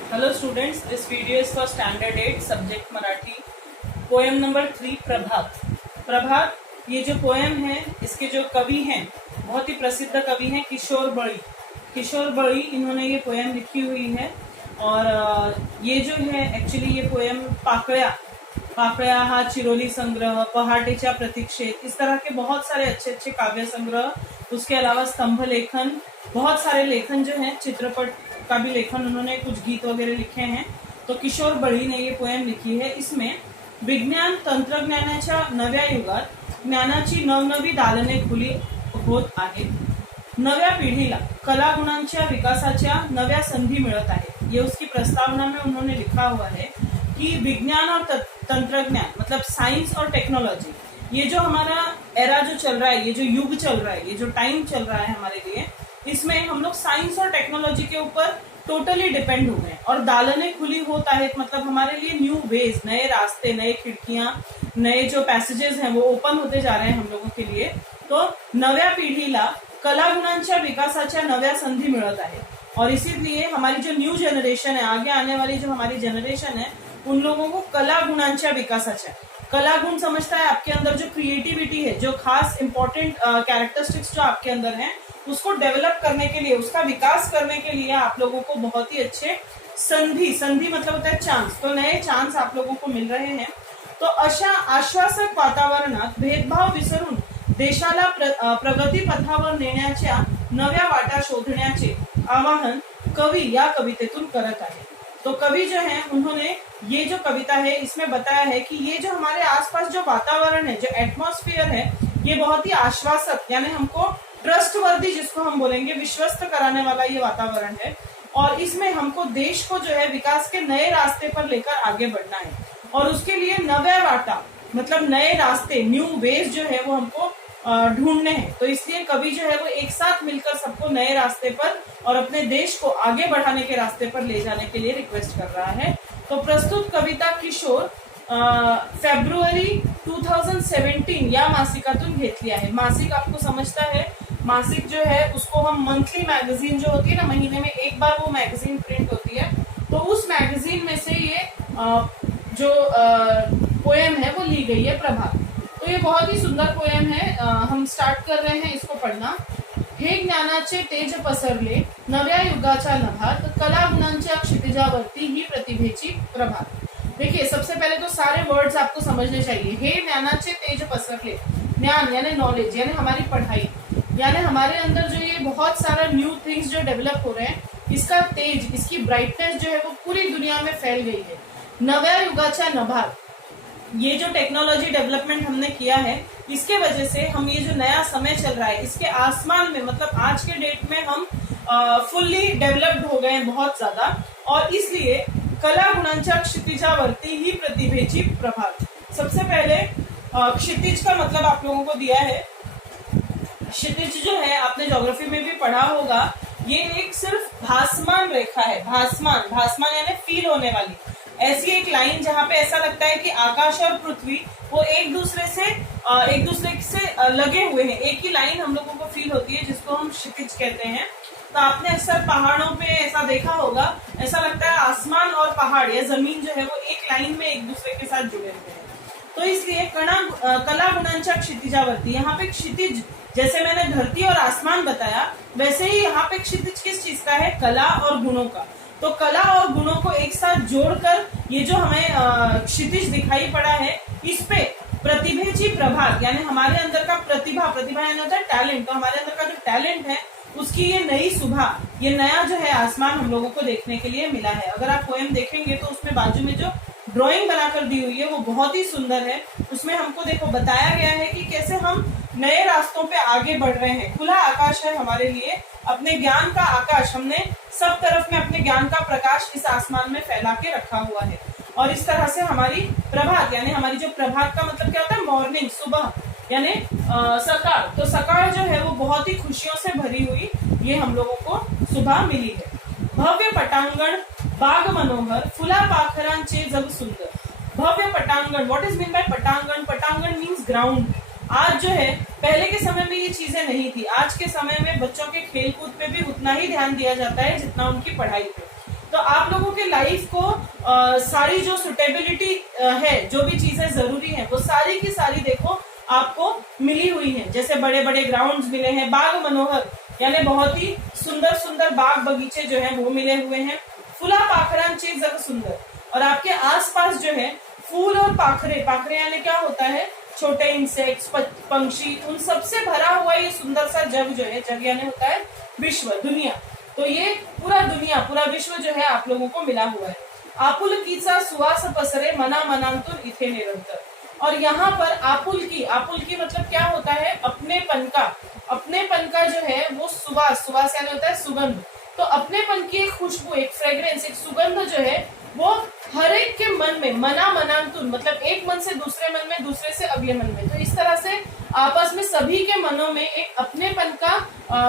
Hello students, this video is for standard 8 subject Marathi. Poem number 3 प्रभात. प्रभात ये जो poem है इसके जो कवि हैं बहुत ही प्रसिद्ध कवि हैं किशोर बड़ी. किशोर बड़ी इन्होंने ये पोएम लिखी हुई है और ये जो है एक्चुअली ये पोएम पाकळ्या हा चिरोली संग्रह, पहाटेच्या प्रतीक्षेत, इस तरह के बहुत सारे अच्छे अच्छे काव्य संग्रह, उसके अलावा स्तंभ लेखन, बहुत सारे लेखन जो हैं, चित्रपट का भी लेखन, उन्होंने कुछ गीत वगैरह लिखे हैं. तो किशोर बळी ने ये पोएम लिखी है. इसमें विज्ञान तंत्रज्ञानाच्या नव्या युगात ज्ञानाची नवनवी दालने खुली होत आहेत. नव्या पिढीला कलागुणांच्या विकासाच्या नव्या संधी मिळत आहेत. ये उसकी प्रस्तावना में उन्होंने लिखा हुआ है कि विज्ञान और तंत्रज्ञान मतलब साइंस और टेक्नोलॉजी, ये जो हमारा एरा जो चल रहा है, ये जो युग चल रहा है, ये जो टाइम चल रहा है हमारे लिए, इसमें हम लोग साइंस और टेक्नोलॉजी के ऊपर टोटली डिपेंड हो गए और दालने खुली होता है. मतलब हमारे लिए न्यू वेज, नए रास्ते, नए खिड़कियां, नए जो पैसेजेस हैं वो ओपन होते जा रहे हैं हम लोगों के लिए. तो नव्या पिढीला कलागुणांच्या विकासाच्या नव्या संधी मिळत आहे और इसीलिए हमारी जो न्यू जनरेशन है, आगे आने वाली जो हमारी जनरेशन है, उन लोगों को कला गुणांच्या विकासाच्या, कला गुण समझता है आपके अंदर जो क्रिएटिविटी है, जो खास इंपॉर्टेंट कैरेक्टरिस्टिक्स जो आपके अंदर हैं, उसको डेवलप करने के लिए, उसका विकास करने के लिए आप लोगों को बहुत ही अच्छे संधी मतलब होता है चांस, तो नए चांस आप लोगों को मिल रहे हैं. तो अशा आश्वासक वातावरणात भेदभाव विसरून देशाला प्रगती पथावर नेण्याच्या नव्या वाटा शोधण्याचे आवाहन कवि या कवितेतून करत आहे. तो कवि जो है उन्होंने ये जो कविता है इसमें बताया है कि ये जो हमारे आसपास जो वातावरण है, जो एटमॉस्फेयर है, ये बहुत ही आश्वासक यानी हमको ट्रस्टवर्दी, जिसको हम बोलेंगे विश्वस्त कराने वाला ये वातावरण है और इसमें हमको देश को जो है विकास के नए रास्ते पर लेकर आगे बढ़ना है और उसके लिए नव्या वाटा मतलब नए रास्ते, न्यू वेज जो है वो हमको ढूंढने हैं. तो इसलिए कवि जो है वो एक साथ मिलकर सबको नए रास्ते पर और अपने देश को आगे बढ़ाने के रास्ते पर ले जाने के लिए रिक्वेस्ट कर रहा है. तो प्रस्तुत कविता किशोर फेब्रुवारी 2017 या मासिकातून घेतली आहे. मासिक आपको समझता है, मासिक जो है उसको हम मंथली मैगजीन जो होती है ना, महीने में एक बार वो मैगजीन प्रिंट होती है, तो उस मैगजीन में से ये जो पोएम है वो ली गई है प्रभात. तो ये बहुत ही सुंदर पोएम है. हम स्टार्ट कर रहे हैं इसको पढ़ना. हे ज्ञानाचे तेज पसरले नव्या युगाच्या नभात, कला गुणांच्या क्षितिजावरती ही प्रतिभेची प्रभात. देखिए सबसे पहले तो सारे वर्ड्स आपको समझने चाहिए. हे ज्ञानाचे तेज पसरले, ज्ञान यानी नॉलेज यानी हमारी पढ़ाई, यानी हमारे अंदर जो ये बहुत सारा न्यू थिंग्स जो डेवलप हो रहे हैं, इसका तेज, इसकी ब्राइटनेस जो है वो पूरी दुनिया में फैल गई है. नव्या युगाच्या नभात, ये जो टेक्नोलॉजी डेवलपमेंट हमने किया है, इसके वजह से हम ये जो नया समय चल रहा है, इसके आसमान में मतलब आज के डेट में हम फुल्ली डेवलप्ड हो गए हैं बहुत ज्यादा और इसलिए कला गुणांच्या क्षितिजावरती ही प्रतिभेची प्रभात. सबसे पहले क्षितिज का मतलब आप लोगों को दिया है. क्षितिज जो है आपने ज्योग्राफी में भी पढ़ा होगा, ये एक सिर्फ भासमान रेखा है. भासमान यानी फील होने वाली ऐसी एक लाइन जहाँ पे ऐसा लगता है कि आकाश और पृथ्वी वो एक दूसरे से लगे हुए हैं, एक ही लाइन हम लोगों को फील होती है, जिसको हम क्षितिज कहते हैं. तो आपने अक्सर पहाड़ों पे ऐसा देखा होगा, ऐसा लगता है आसमान और पहाड़ या जमीन जो है वो एक लाइन में एक दूसरे के साथ जुड़े हुए हैं. तो इसलिए कला गुणांच्या क्षितिजावरती, यहाँ पे क्षितिज जैसे मैंने धरती और आसमान बताया, वैसे ही यहाँ पे क्षितिज किस चीज का है, कला और गुणों का. तो कला और गुणों को एक साथ जोड़कर ये जो हमें क्षितिज दिखाई पड़ा है, इस पे प्रतिभेची प्रभात यानी हमारे अंदर का प्रतिभा यानी होता है टैलेंट. तो हमारे अंदर का जो टैलेंट है उसकी ये नई सुबह, ये नया जो है आसमान हम लोगों को देखने के लिए मिला है. अगर आप पोएम देखेंगे तो उसमें बाजू में जो ड्राइंग बनाकर दी हुई है वो बहुत ही सुंदर है. उसमें हमको देखो बताया गया है कि कैसे हम नए रास्तों पे आगे बढ़ रहे हैं. खुला आकाश है हमारे लिए, अपने ज्ञान का आकाश हमने सब तरफ में अपने ज्ञान का प्रकाश इस आसमान में फैला के रखा हुआ है. और इस तरह से हमारी प्रभात यानी हमारी जो प्रभात का मतलब क्या होता है, मॉर्निंग, सुबह यानी सकाळ. तो सकाळ जो है वो बहुत ही खुशियों से भरी हुई ये हम लोगों को सुबह मिली है. भव्य पटांगण, बाग मनोहर, फुला पाखरांचे जग सुंदर. भव्य पटांगण, व्हाट इज मीन बाय पटांगण? पटांगण मीन्स ग्राउंड. आज जो है, पहले के समय में ये चीजें नहीं थी. आज के समय में बच्चों के खेल कूद पे भी उतना ही ध्यान दिया जाता है जितना उनकी पढ़ाई पे. तो आप लोगों के लाइफ को सारी जो सुटेबिलिटी है, जो भी चीजें जरूरी है, वो सारी की सारी देखो आपको मिली हुई है। जैसे बड़े बड़े ग्राउंड्स मिले हैं, बाग मनोहर यानी बहुत ही सुंदर सुंदर बाग बगीचे जो है वो मिले हुए हैं। फुला पाखरांचे जग सुंदर, और आपके आसपास जो है फूल और पाखरे, पाखरे यानी क्या होता है, छोटे इंसेक्ट्स, पंक्षी, उन सबसे भरा हुआ ये सुंदर सा जग जो है, जग यानी होता है विश्व, दुनिया। तो ये पूरा दुनिया, पूरा विश्व जो है आप लोगों को मिला हुआ है। आपुलकीचा सुवास पसरे मना मनांतुर इथे निरंतर, और यहाँ पर आपुलकी, आपुलकी मतलब क्या होता है, अपनेपन का, अपनेपन का जो है वो सुवास, सुवास यानी होता है सुगंध। तो अपनेपन की एक खुशबू, एक फ्रेग्रेंस, एक सुगंध जो है वो हर एक के मन में, मना मनांतुर मतलब एक मन से दूसरे मन में, दूसरे से अगले मन में, तो इस तरह से आपस में सभी के मनों में एक अपनेपन का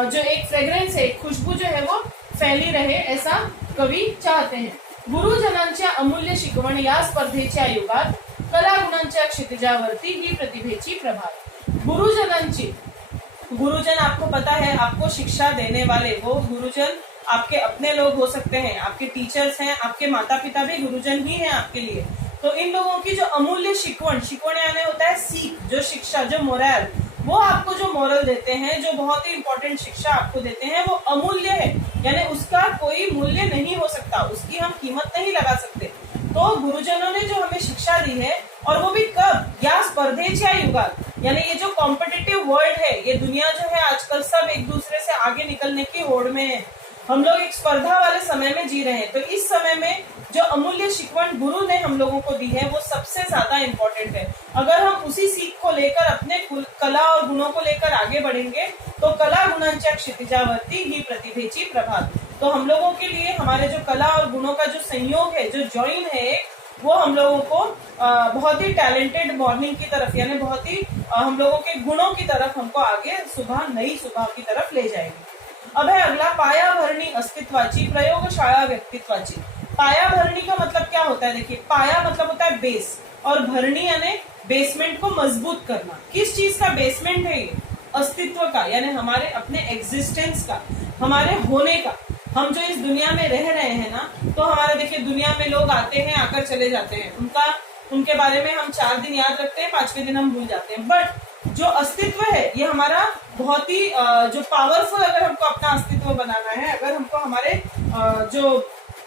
जो एक फ्रेग्रेंस है, एक खुशबू जो है वो फैली रहे, ऐसा कवि चाहते हैं। गुरुजनांच्या अमूल्य शिकवण या स्पर्धेच्या युगात कला गुणांच्या क्षितिजावरती ही प्रतिभेची प्रभात। गुरुजनांची, गुरुजन आपको पता है, आपको शिक्षा देने वाले, वो गुरुजन आपके अपने लोग हो सकते हैं, आपके टीचर्स हैं, आपके माता पिता भी गुरुजन ही हैं आपके लिए। तो इन लोगों की जो अमूल्य शिकवण, शिकवण यानी होता है सीख, जो शिक्षा, जो मोरल, वो आपको जो मोरल देते हैं, जो बहुत ही इंपॉर्टेंट शिक्षा आपको देते हैं, वो अमूल्य है, यानी उसका कोई मूल्य नहीं हो सकता, उसकी हम कीमत नहीं लगा सकते। तो गुरुजनों ने जो हमें शिक्षा दी है, और वो भी कब, या स्पर्धेच्या युगात, यानी ये जो कॉम्पिटिटिव वर्ल्ड है, ये दुनिया जो है आजकल सब एक दूसरे से आगे निकलने की होड़ में है, हम लोग एक स्पर्धा वाले समय में जी रहे हैं। तो इस समय में जो अमूल्य शिकवण गुरु ने हम लोगों को दी है वो सबसे ज्यादा इम्पोर्टेंट है। अगर हम उसी सीख को लेकर अपने कला और गुणों को लेकर आगे बढ़ेंगे तो कला गुणांच्या क्षितिजावरती ही प्रतिभेची प्रभात, तो हम लोगों के लिए हमारे जो कला और गुणों का जो संयोग है, जो जॉइन है, वो हम लोगों को बहुत ही टैलेंटेड मॉर्निंग की तरफ, यानी बहुत ही हम लोगों के गुणों की तरफ हमको आगे सुबह, नई सुबह की तरफ ले जाएगी। अब है अगला, पाया भरणी अस्तित्वाची प्रयोगशाळा व्यक्तित्वाची। पाया भरणी का मतलब क्या होता है, देखिए पाया मतलब होता है बेस, और भरणी यानी बेसमेंट को मजबूत करना। किस चीज का बेसमेंट है ये, अस्तित्व का, यानी हमारे अपने एग्जिस्टेंस का, हमारे होने का। हम जो इस दुनिया में रह रहे हैं ना, तो हमारे देखिए दुनिया में लोग आते हैं, आकर चले जाते हैं, उनके बारे में हम 4 दिन याद रखते हैं, 5वें दिन हम भूल जाते हैं। बट जो अस्तित्व है ये हमारा बहुत ही जो पावरफुल, अगर हमको अपना अस्तित्व बनाना है, अगर हमको हमारे जो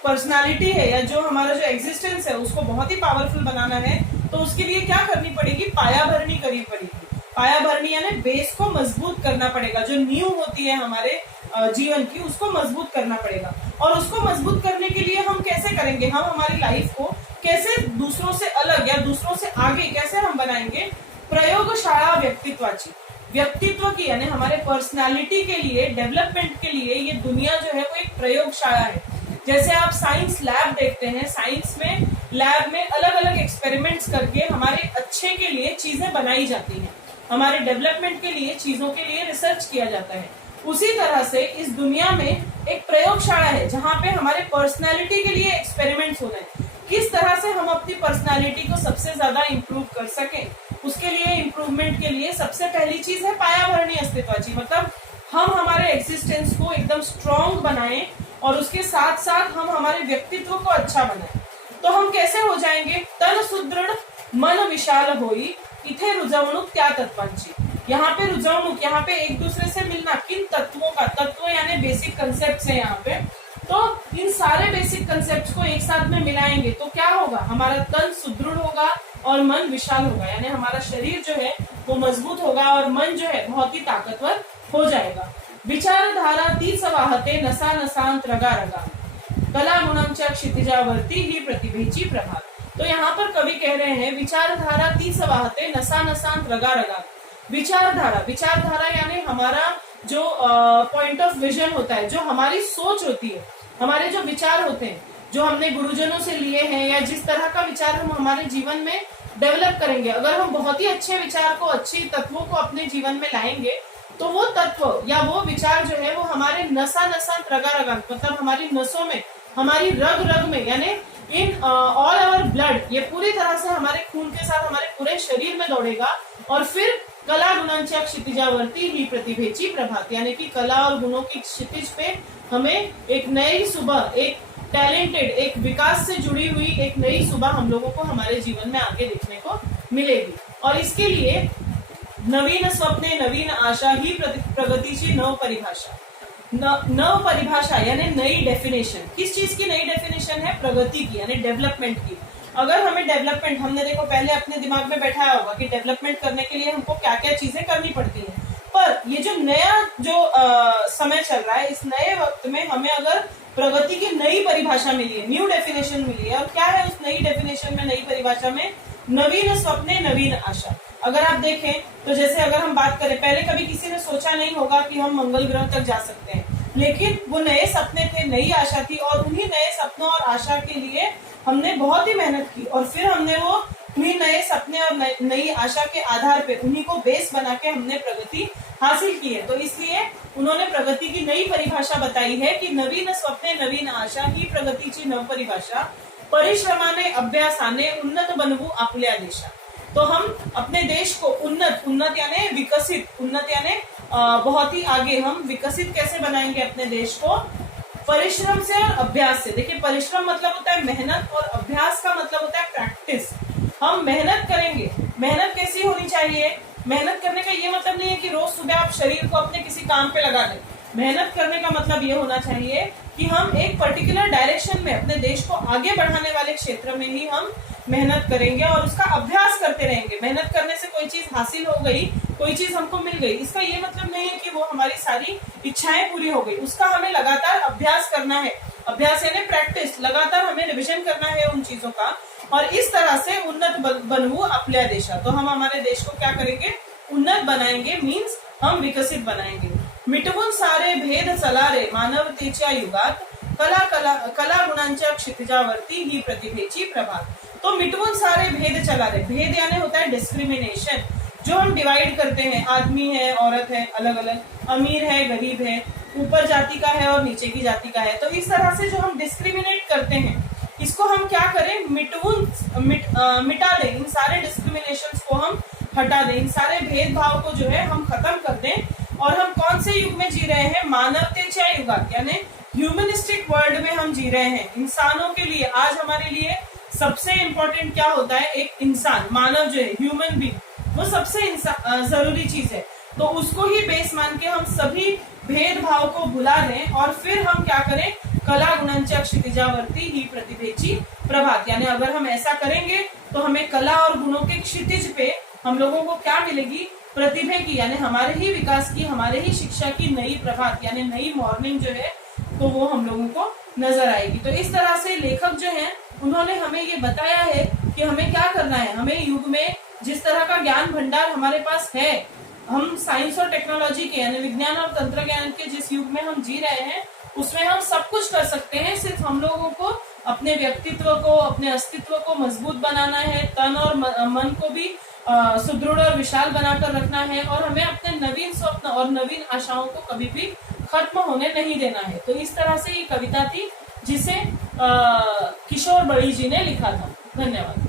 पर्सनालिटी है या जो हमारा जो एग्जिस्टेंस है उसको बहुत ही पावरफुल बनाना है, तो उसके लिए क्या करनी पड़ेगी, पाया भरनी करनी पड़ेगी। पाया भरनी यानी बेस को मजबूत करना पड़ेगा, जो नींव होती है हमारे जीवन की, उसको मजबूत करना पड़ेगा। और उसको मजबूत करने के लिए हम कैसे करेंगे, हम हमारी लाइफ को कैसे दूसरों से अलग या दूसरों से आगे कैसे हम बनाएंगे, प्रयोगशाला व्यक्तित्वाची, व्यक्तित्व की यानी हमारे पर्सनालिटी के लिए, डेवलपमेंट के लिए ये दुनिया जो है वो एक प्रयोगशाला है। जैसे आप साइंस लैब देखते हैं, साइंस में लैब में अलग अलग एक्सपेरिमेंट्स करके हमारे अच्छे के लिए चीजें बनाई जाती हैं, हमारे डेवलपमेंट के लिए चीजों के लिए रिसर्च किया जाता है। उसी तरह से इस दुनिया में एक प्रयोगशाला है जहाँ पे हमारे पर्सनालिटी के लिए एक्सपेरिमेंट्स हो रहे हैं, किस तरह से हम अपनी पर्सनालिटी को सबसे ज्यादा इम्प्रूव कर सकें। उसके लिए इम्प्रूवमेंट के लिए सबसे पहली चीज है पाया भरनी अस्तित्वाची, मतलब हम हमारे एग्जिस्टेंस को एकदम स्ट्रॉन्ग बनाएं और उसके साथ साथ हम हमारे व्यक्तित्व को अच्छा बनाएं। तो हम कैसे हो जाएंगे, तन सुदृढ़ मन विशाल होई, इथे रुजवणूक त्या तत्वांची। यहाँ पे रुजवणूक, यहाँ पे एक दूसरे से मिलना, किन तत्वों का, तत्व यानी बेसिक कंसेप्ट है यहाँ पे, तो इन सारे बेसिक कंसेप्ट को एक साथ में मिलाएंगे तो क्या होगा, हमारा तन सुदृढ़ होगा और मन विशाल होगा, यानी हमारा शरीर जो है वो मजबूत होगा और मन जो है बहुत ही ताकतवर हो जाएगा। विचारधारा तीच वाहते नसा नसांत रगा रगा, कला गुणांच्या क्षितिजावरती ही प्रतिभेची प्रभात। तो यहाँ पर कवि कह रहे हैं विचारधारा तीच वाहते नसा नसांत रगा रगा। विचारधारा, विचारधारा यानी हमारा जो पॉइंट ऑफ विजन होता है, जो हमारी सोच होती है, हमारे जो विचार होते हैं, जो हमने गुरुजनों से लिए हैं, या जिस तरह का विचार हम हमारे जीवन में डेवलप करेंगे, अगर हम बहुत ही अच्छे विचार को, अच्छे तत्वों को अपने जीवन में लाएंगे तो वो तत्व या वो विचार जो है वो हमारे नसा नसांत रगा रगा, मतलब हमारी नसों में, हमारी रग रग में, यानी इन ऑल आवर ब्लड, ये पूरी तरह से हमारे खून के साथ हमारे पूरे शरीर में दौड़ेगा। और फिर कला गुणांच्या क्षितिजावरती ही प्रतिभेची प्रभात, यानी कि कला और गुणों की क्षितिज पे हमें एक नई सुबह, एक टैलेंटेड, एक विकास से जुड़ी हुई एक नई सुबह हम लोगों को हमारे जीवन में आगे देखने को मिलेगी। और इसके लिए नवीन स्वप्ने नवीन आशा ही प्रगतीची नव परिभाषा। नव परिभाषा यानी नई डेफिनेशन। किस चीज की नई डेफिनेशन है? प्रगति की, यानी डेवलपमेंट की। अगर हमें डेवलपमेंट, हमने देखो पहले अपने दिमाग में बैठाया होगा कि डेवलपमेंट करने के लिए हमको क्या क्या चीजें करनी पड़ती हैं, पर ये जो नया समय चल रहा है, इस नए वक्त में हमें अगर प्रगति की नई परिभाषा मिली है, न्यू डेफिनेशन मिली है, और क्या है उस नई डेफिनेशन में, नई परिभाषा में? नवीन स्वप्ने नवीन आशा। अगर आप देखें तो जैसे अगर हम बात करें, पहले कभी किसी ने सोचा नहीं होगा कि हम मंगल ग्रह तक जा सकते हैं, लेकिन वो नए सपने थे, नई आशा थी, और उन्हीं नए सपनों और आशा के लिए हमने बहुत ही मेहनत की, और फिर हमने वो उन्हीं नए सपने और नई आशा के आधार पे, उन्हीं को बेस बना के हमने प्रगति हासिल की है। तो इसलिए उन्होंने प्रगति की नई परिभाषा बताई है कि नवीन स्वप्ने नवीन आशा ही प्रगतीची नव परिभाषा, परिश्रमाने अभ्यासाने उन्नत बनवू आपल्या देशा। तो हम अपने देश को उन्नत यानी विकसित, उन्नत यानी बहुत ही आगे, हम विकसित कैसे बनाएंगे अपने देश को? परिश्रम से और अभ्यास से। देखिए, परिश्रम मतलब होता है मेहनत, और अभ्यास का मतलब होता है प्रैक्टिस। हम मेहनत करेंगे। मेहनत कैसी होनी चाहिए? मेहनत करने का ये मतलब नहीं है कि रोज सुबह आप शरीर को अपने किसी काम पे लगा दें। मेहनत करने का मतलब ये होना चाहिए कि हम एक पर्टिकुलर डायरेक्शन में अपने देश को आगे बढ़ाने वाले क्षेत्र में ही हम मेहनत करेंगे और उसका अभ्यास करते रहेंगे। मेहनत करने से कोई चीज हासिल हो गई, कोई चीज हमको मिल गई, इसका ये मतलब नहीं है कि वो हमारी सारी इच्छाएं पूरी हो गई। उसका हमें लगातार अभ्यास करना है। अभ्यास यानी प्रैक्टिस, लगातार हमें रिविजन करना है उन चीजों का, और इस तरह से उन्नत बनवू आपल्या देशा। तो हम हमारे देश को क्या करेंगे? उन्नत बनाएंगे, मीन्स हम विकसित बनाएंगे। मिटवून सारे भेद चलारे मानवतेच्या युगात, कला गुणांच्या क्षितिजावरती ही प्रतिभेची प्रभात। तो मिटवून सारे भेद चला रहे। भेद यानी होता है डिस्क्रिमिनेशन, जो हम डिवाइड करते हैं, आदमी है, औरत है, अलग अलग, अमीर है, गरीब है, ऊपर जाति का है और नीचे की जाति का है। तो इस तरह से जो हम डिस्क्रिमिनेट करते हैं, इसको हम क्या करें? मिटा दें। इन सारे डिस्क्रिमिनेशन को हम हटा दें, इन सारे भेदभाव को जो है हम खत्म कर दें। और हम कौन से युग में जी रहे हैं? मानवतेच्या युगात, यानी ह्यूमनिस्टिक वर्ल्ड में हम जी रहे हैं। इंसानों के लिए, आज हमारे लिए सबसे इंपॉर्टेंट क्या होता है? एक इंसान, मानव जो है, ह्यूमन बीइंग, वो सबसे जरूरी चीज है। तो उसको ही बेस मान के हम सभी भेदभाव को भुला दें, और फिर हम क्या करें? कला गुणांच्या क्षितिजावरती ही प्रतिभेची प्रभात। यानी अगर हम ऐसा करेंगे तो हमें कला और गुणों के क्षितिज पे हम लोगों को क्या मिलेगी? प्रतिभा की, यानी हमारे ही विकास की, हमारे ही शिक्षा की नई प्रभात, यानी नई मॉर्निंग जो है, तो वो हम लोगों को नजर आएगी। तो इस तरह से लेखक जो हैं, उन्होंने हमें ये बताया है कि हमें क्या करना है। हमें युग में जिस तरह का ज्ञान भंडार हमारे पास है, हम साइंस और टेक्नोलॉजी के, यानी विज्ञान और तंत्र ज्ञान के जिस युग में हम जी रहे हैं, उसमें हम सब कुछ कर सकते हैं। सिर्फ हम लोगों को अपने व्यक्तित्व को, अपने अस्तित्व को मजबूत बनाना है, तन और मन को भी सुदृढ़ और विशाल बनाकर रखना है, और हमें अपने नवीन स्वप्न और नवीन आशाओं को कभी भी खत्म होने नहीं देना है। तो इस तरह से ये कविता थी जिसे किशोर बड़ी जी ने लिखा था। धन्यवाद।